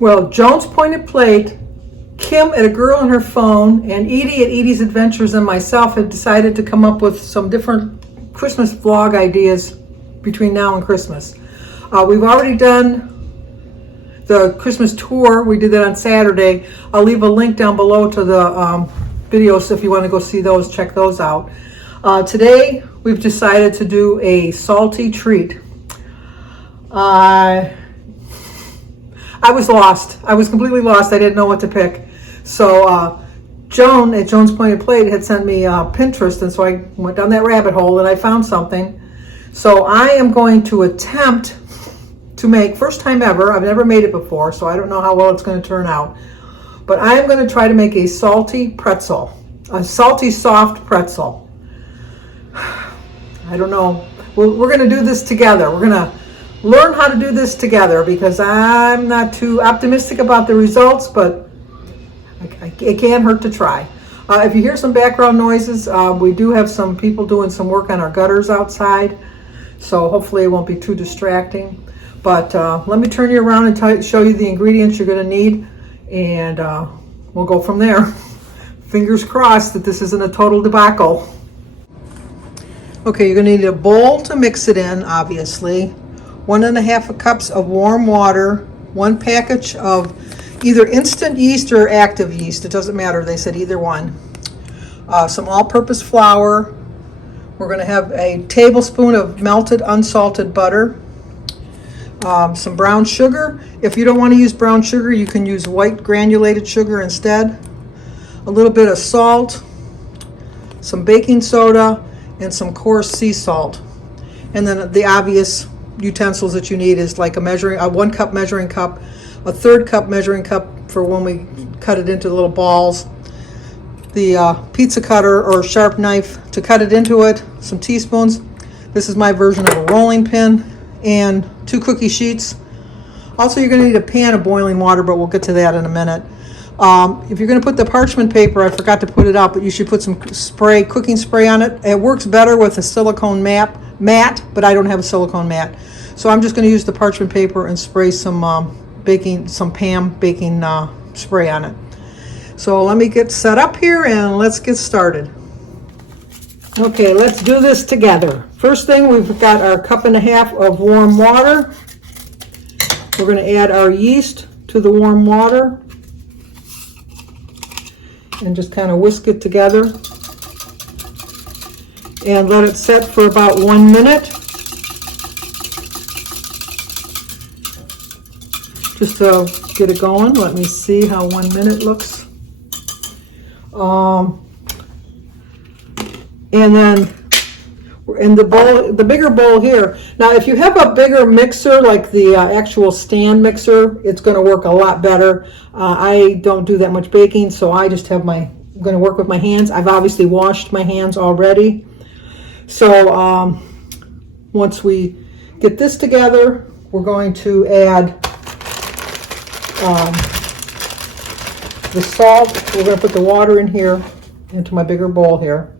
Well, Joan's Pointed Plate, Kim at A Girl on Her Phone, and Edie at Edie's Adventures and myself have decided to come up with some different Christmas vlog ideas between now and Christmas. We've already done the Christmas tour. We did that on Saturday. I'll leave a link down below to the videos if you want to go see those, check those out. Today, we've decided to do a salty treat. I was lost. I was completely lost. I didn't know what to pick. So Joan at Joan's Pointed Plate had sent me Pinterest, and so I went down that rabbit hole and I found something. So I am going to attempt to make, first time ever, I've never made it before, so I don't know how well it's going to turn out, but I am going to try to make a salty pretzel, a salty soft pretzel. I don't know. We're going to do this together. We're going to learn how to do this together because I'm not too optimistic about the results, but it can't hurt to try. If you hear some background noises, we do have some people doing some work on our gutters outside, so hopefully it won't be too distracting. But let me turn you around and show you the ingredients you're going to need, and we'll go from there. Fingers crossed that this isn't a total debacle. Okay, you're going to need a bowl to mix it in, obviously. 1.5 cups of warm water, 1 package of either instant yeast or active yeast. It doesn't matter. They said either one. Some all-purpose flour. We're going to have a tablespoon of melted unsalted butter. Some brown sugar. If you don't want to use brown sugar, you can use white granulated sugar instead. A little bit of salt, some baking soda, and some coarse sea salt. And then the obvious utensils that you need is like a 1 cup measuring cup, a 1/3 cup measuring cup for when we cut it into little balls, the pizza cutter or sharp knife to cut it into it, some teaspoons. This is my version of a rolling pin, and 2 cookie sheets. Also, you're going to need a pan of boiling water, but we'll get to that in a minute. If you're going to put the parchment paper, I forgot to put it out, but you should put some spray, cooking spray on it. It works better with a silicone mat, but I don't have a silicone mat. So I'm just going to use the parchment paper and spray some Pam baking spray on it. So let me get set up here and let's get started. Okay, let's do this together. First thing, we've got our 1.5 cups of warm water. We're going to add our yeast to the warm water and just kind of whisk it together and let it set for about 1 minute. Just to get it going. Let me see how 1 minute looks. And then in the bowl, the bigger bowl here. Now, if you have a bigger mixer, like the actual stand mixer, it's going to work a lot better. I don't do that much baking, so I just have I'm going to work with my hands. I've obviously washed my hands already. So once we get this together, we're going to add the salt. We're going to put the water in here into my bigger bowl here.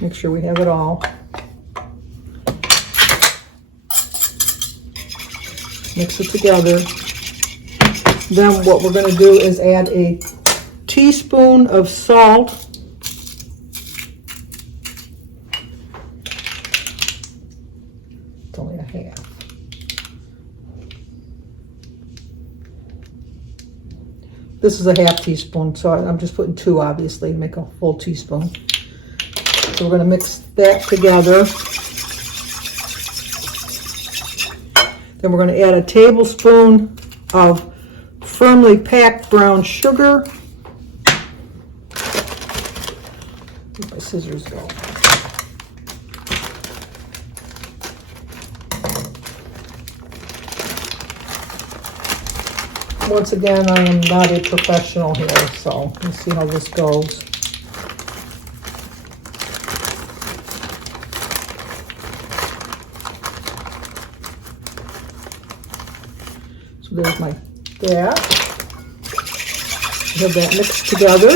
Make sure we have it all. Mix it together. Then what we're going to do is add a teaspoon of salt. It's only a half. This is a half teaspoon, so I'm just putting 2, obviously, to make a full teaspoon. So we're going to mix that together. Then we're going to add a tablespoon of firmly packed brown sugar. Where'd my scissors go? Once again, I am not a professional here, so let's see how this goes. So there's that. Have that mixed together.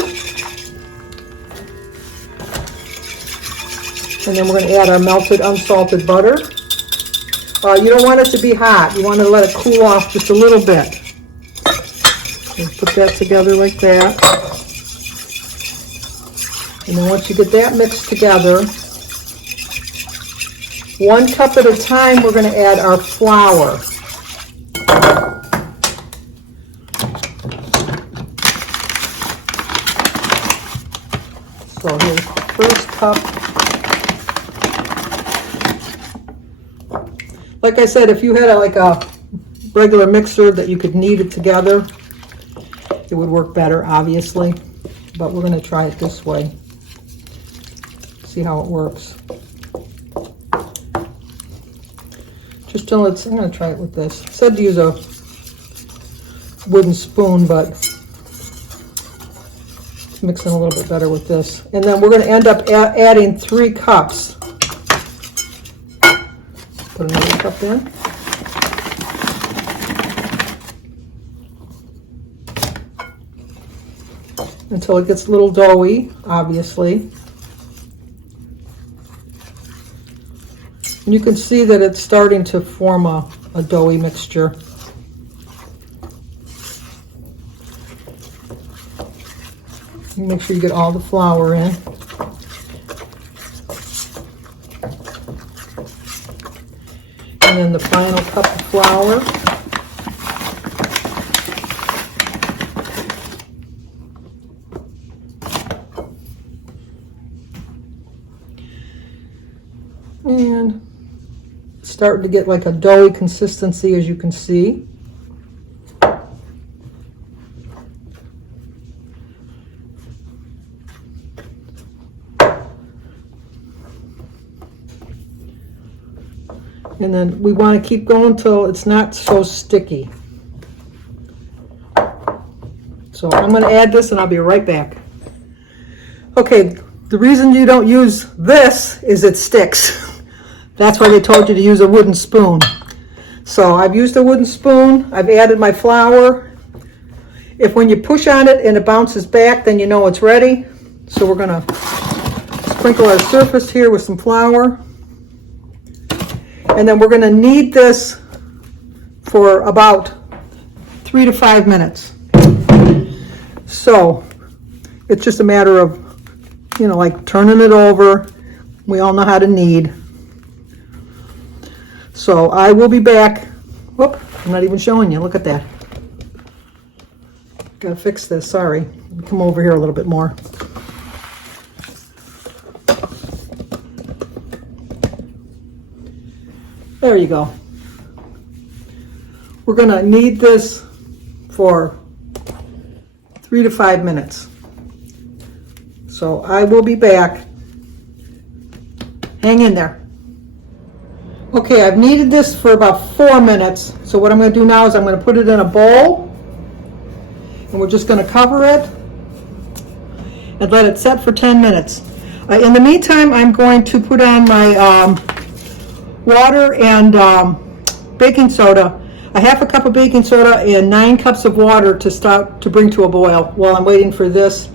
And then we're going to add our melted unsalted butter. You don't want it to be hot. You want to let it cool off just a little bit. And put that together like that. And then once you get that mixed together, 1 cup at a time, we're going to add our flour. So here's the first cup. Like I said, if you had like a regular mixer that you could knead it together, it would work better, obviously. But we're going to try it this way. See how it works. Just till it's, I'm going to try it with this. It said to use a wooden spoon, but it's mixing a little bit better with this. And then we're going to end up adding 3 cups. Put another cup in. Until it gets a little doughy, obviously. And you can see that it's starting to form a doughy mixture. Make sure you get all the flour in. And then the final cup of flour. And starting to get like a doughy consistency, as you can see. And then we want to keep going till it's not so sticky. So I'm going to add this and I'll be right back. Okay, the reason you don't use this is it sticks. That's why they told you to use a wooden spoon. So I've used a wooden spoon. I've added my flour. If when you push on it and it bounces back, then you know it's ready. So we're going to sprinkle our surface here with some flour. And then we're going to knead this for about 3 to 5 minutes. So it's just a matter of, you know, like turning it over. We all know how to knead. So I will be back. Whoop, I'm not even showing you. Look at that. Gotta fix this, sorry. Come over here a little bit more. There you go. We're gonna knead this for 3 to 5 minutes. So I will be back. Hang in there. Okay, I've kneaded this for about 4 minutes. So what I'm going to do now is I'm going to put it in a bowl. And we're just going to cover it and let it set for 10 minutes. In the meantime, I'm going to put on my water and baking soda. A half a cup of baking soda and 9 cups of water to start to bring to a boil while I'm waiting for this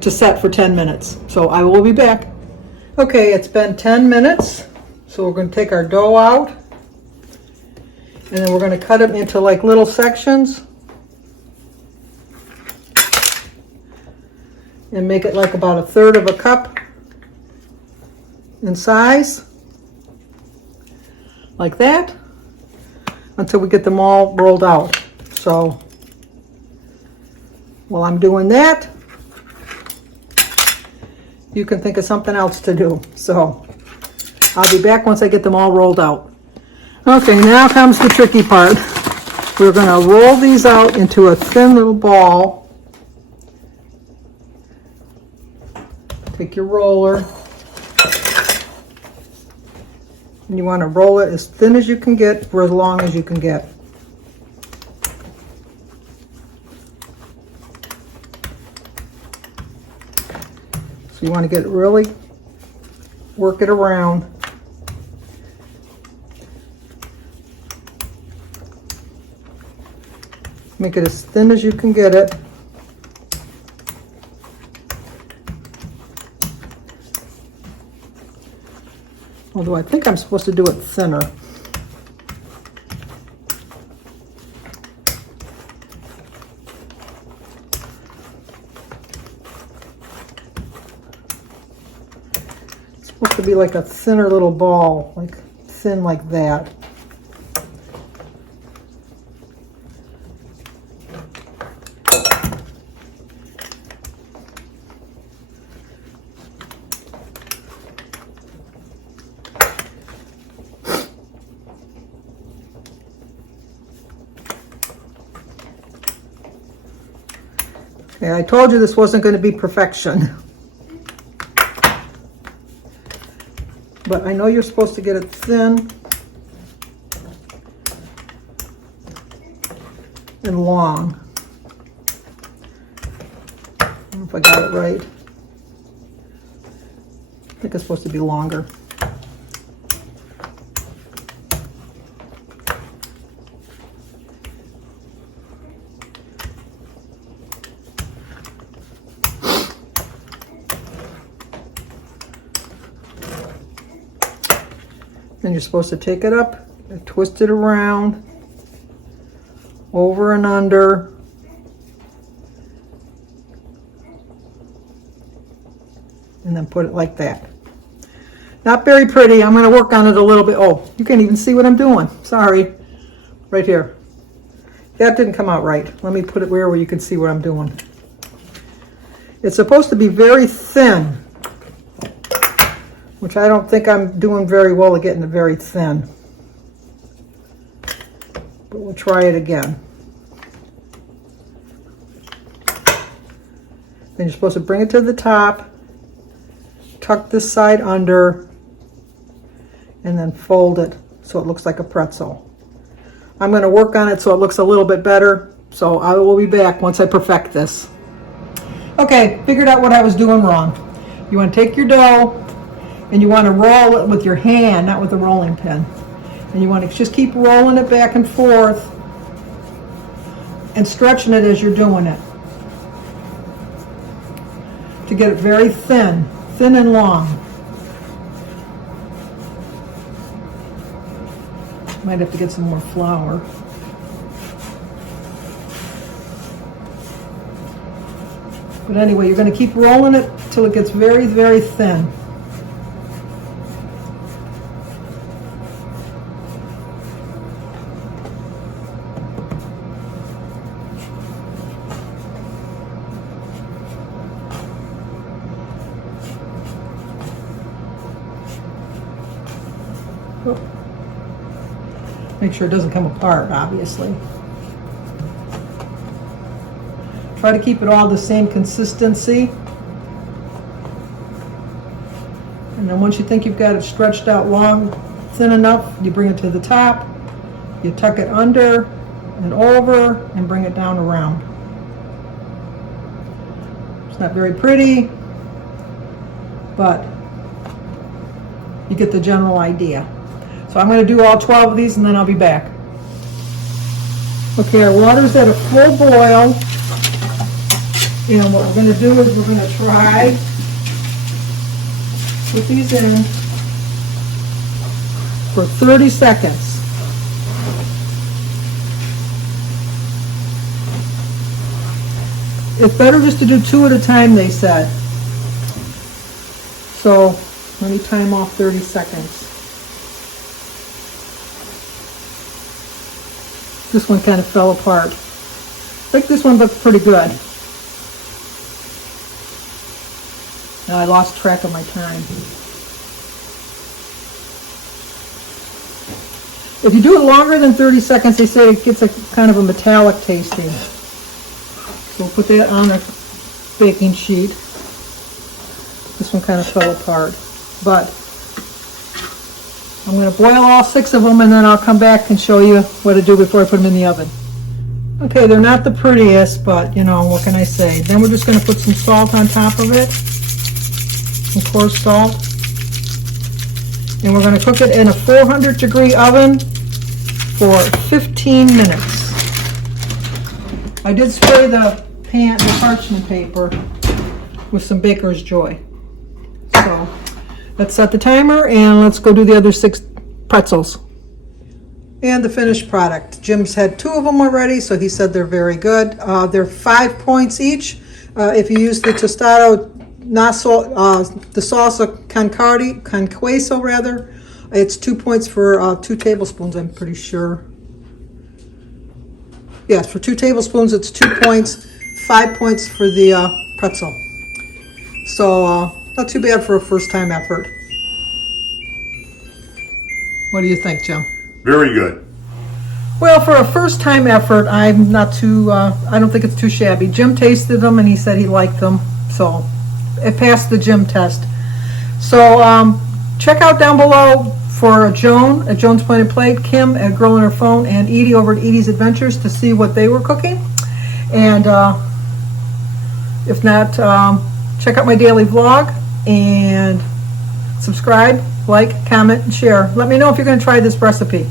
to set for 10 minutes. So I will be back. Okay, it's been 10 minutes. So we're going to take our dough out. And then we're going to cut it into like little sections. And make it like about 1/3 of a cup in size. Like that. Until we get them all rolled out. So while I'm doing that, you can think of something else to do. So I'll be back once I get them all rolled out. Okay, now comes the tricky part. We're going to roll these out into a thin little ball. Take your roller. And you want to roll it as thin as you can get for as long as you can get. So you want to get it really, work it around. Make it as thin as you can get it. Although I think I'm supposed to do it thinner. supposed to be like a thinner little ball, like thin like that. Okay, I told you this wasn't going to be perfection. But I know you're supposed to get it thin and long. I don't know if I got it right. I think it's supposed to be longer. Then you're supposed to take it up and twist it around, over and under, and then put it like that. Not very pretty. I'm going to work on it a little bit. Oh, you can't even see what I'm doing. Sorry. Right here. That didn't come out right. Let me put it where you can see what I'm doing. It's supposed to be very thin, which I don't think I'm doing very well at getting it very thin. But we'll try it again. Then you're supposed to bring it to the top, tuck this side under, and then fold it so it looks like a pretzel. I'm going to work on it so it looks a little bit better, so I will be back once I perfect this. Okay, figured out what I was doing wrong. You want to take your dough, and you want to roll it with your hand, not with a rolling pin. And you want to just keep rolling it back and forth and stretching it as you're doing it to get it very thin, thin and long. Might have to get some more flour. But anyway, you're going to keep rolling it till it gets very, very thin. Make sure it doesn't come apart, obviously. Try to keep it all the same consistency. And then once you think you've got it stretched out long, thin enough, you bring it to the top, you tuck it under and over and bring it down around. It's not very pretty, but you get the general idea. So I'm going to do all 12 of these and then I'll be back. Okay, our water's at a full boil. And what we're going to do is we're going to try, put these in for 30 seconds. It's better just to do 2 at a time, they said. So let me time off 30 seconds. This one kind of fell apart. I think this one looks pretty good. Now I lost track of my time. If you do it longer than 30 seconds, they say it gets a kind of a metallic tasting. So we'll put that on a baking sheet. This one kind of fell apart. But I'm going to boil all 6 of them and then I'll come back and show you what to do before I put them in the oven. Okay, they're not the prettiest, but you know, what can I say? Then we're just going to put some salt on top of it, some coarse salt. And we're going to cook it in a 400-degree oven for 15 minutes. I did spray the parchment paper with some Baker's Joy. So let's set the timer and let's go do the other 6 pretzels. And the finished product. Jim's had 2 of them already, so he said they're very good. They're 5 points each. If you use the tostado, the salsa Conqueso rather. It's 2 points for 2 tablespoons, I'm pretty sure. Yes, for 2 tablespoons, it's 2 points, 5 points for the pretzel. So, not too bad for a first-time effort. What do you think, Jim? Very good. Well, for a first-time effort, I'm not too, I don't think it's too shabby. Jim tasted them and he said he liked them, so it passed the Jim test. So check out down below for Joan at Joan's Pointed Plate, Kim at Girl on Her Phone, and Edie over at Edie's Adventures to see what they were cooking. And if not, check out my daily vlog and subscribe, like, comment, and share. Let me know if you're going to try this recipe.